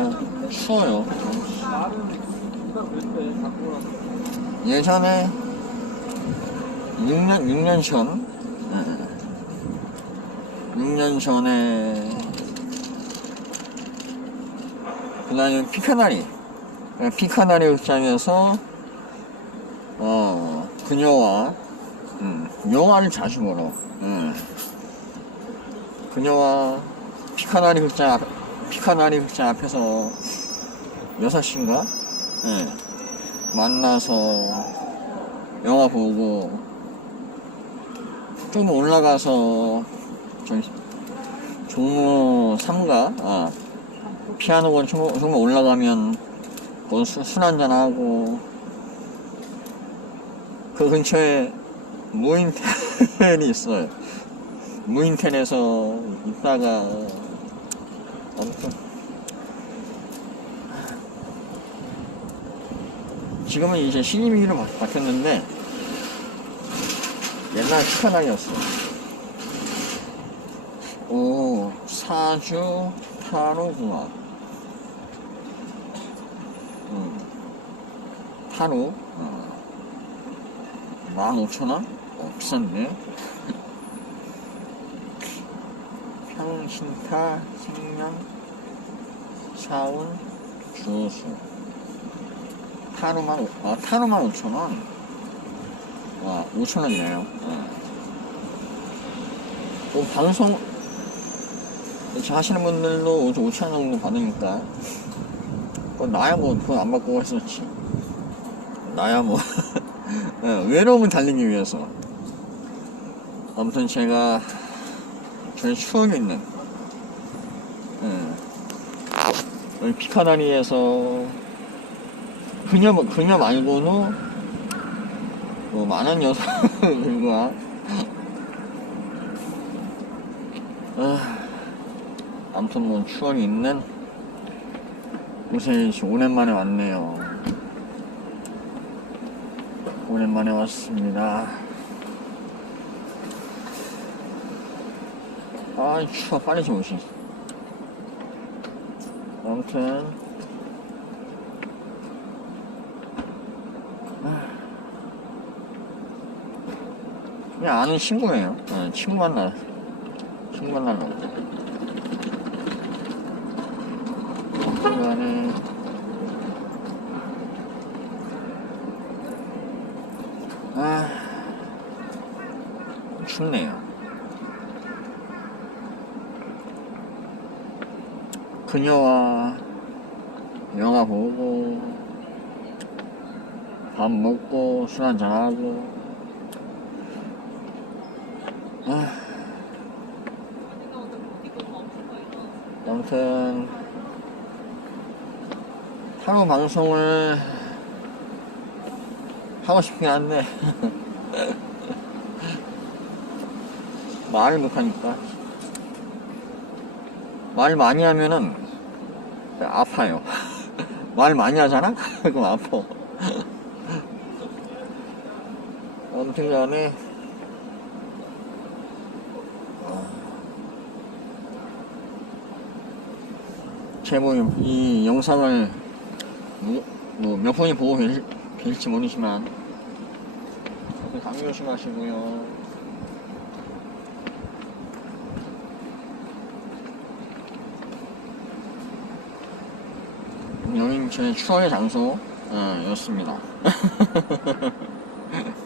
아, 추워요. 예전에 6년, 6년 전, 예, 6년 전에, 그다음에 피카나리, 예, 피카나리 극장에서, 어, 그녀와, 음, 영화를 자주 보러, 예. 그녀와 피카나리 극장 앞, 피카나리 극장 앞에서 6시인가? 예. 만나서 영화 보고 좀 올라가서 저기 종로 3가 아, 피아노건 좀, 좀 올라가면 뭐 술, 술 한잔하고 그 근처에 무인텔이 있어요 무인텔에서 있다가 지금은 이제 신임이로 바- 바뀌었는데 옛날 피카나리였어. 오 사주 타로구나. 음, 타로 어. 15,000원? 어, 비싼데. 신타 생명 사운 주수 타로만, 아, 타로만 5천원? 와, 5천원이네요. 뭐, 방송, 저 하시는 분들도 5천원 정도 받으니까, 뭐, 나야 뭐, 돈 안 받고 했었지. 나야 뭐, 예, 외로움을 달리기 위해서. 아무튼 제가, 저의 추억이 있는, 예, 여기 피카나리에서 그녀, 그녀 말고는 뭐 많은 여성들과 아, 아무튼 뭐 추억이 있는 곳에 오랜만에 왔네요. 오랜만에 왔습니다. 아 추워 빨리 좀 오시. 아무튼 그냥 아는 친구예요. 네, 친구 만나, 친구 만나려고. 시간에 아, 춥네요. 그녀와 영화 보고 밥 먹고 술 한잔하고. 아, 아무튼 하루 방송을 하고 싶긴 한데 말을 못하니까 말 많이 하면은 아파요 말 많이 하잖아? 그럼 아파 아무튼 간에 제목 이 영상을 뭐몇 분이 보고 계실, 계실지 모르지만 다들 감기 조심하시고요. 여긴 제 추억의 장소였습니다.